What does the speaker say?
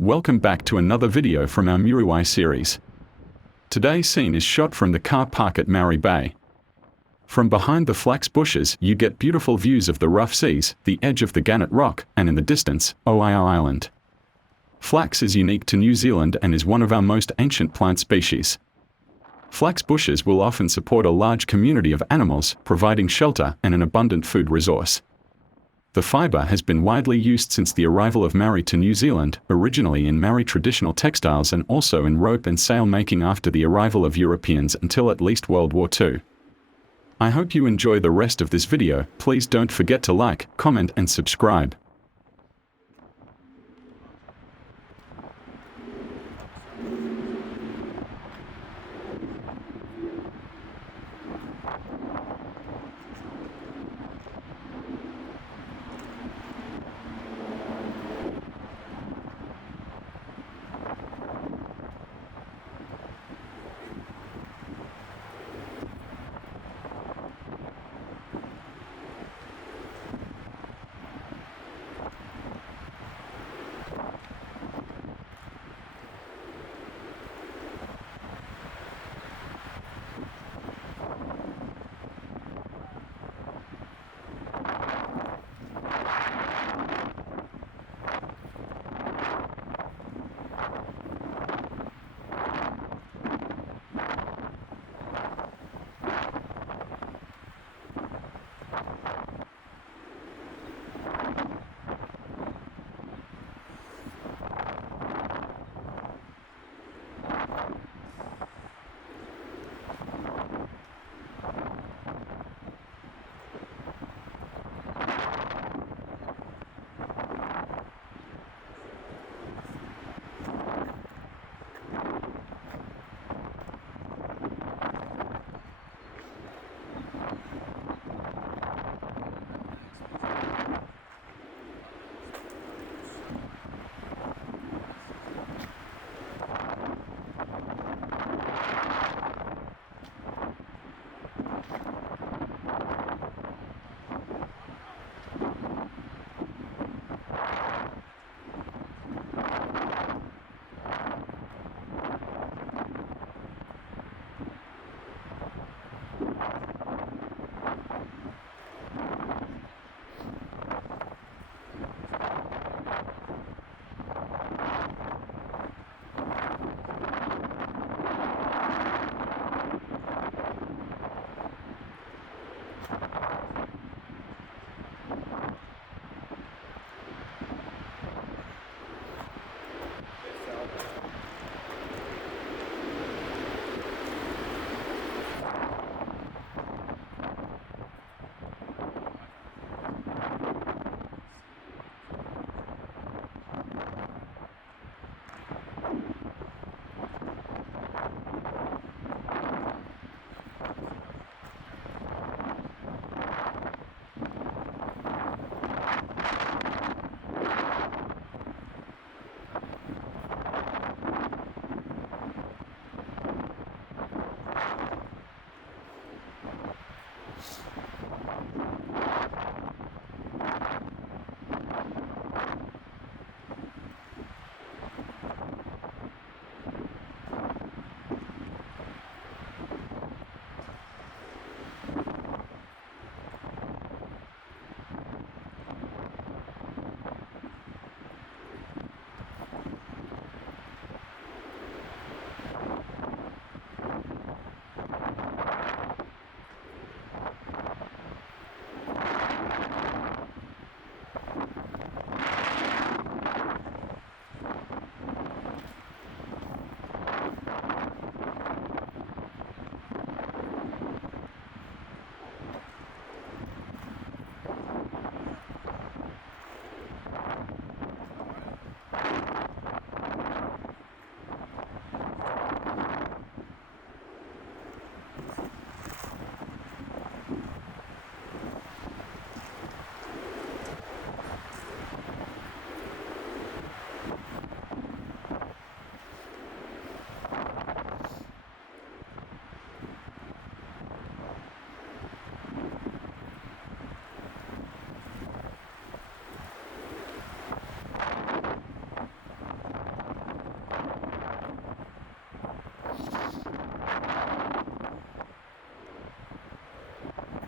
Welcome back to another video from our Muriwai series. Today's scene is shot from the car park at Maori Bay. From behind the flax bushes you get beautiful views of the rough seas, the edge of the Gannet Rock, and in the distance, Oahu Island. Flax is unique to New Zealand and is one of our most ancient plant species. Flax bushes will often support a large community of animals, providing shelter and an abundant food resource. The fiber has been widely used since the arrival of Maori to New Zealand, originally in Maori traditional textiles and also in rope and sail making after the arrival of Europeans until at least World War II. I hope you enjoy the rest of this video. Please don't forget to like, comment and subscribe.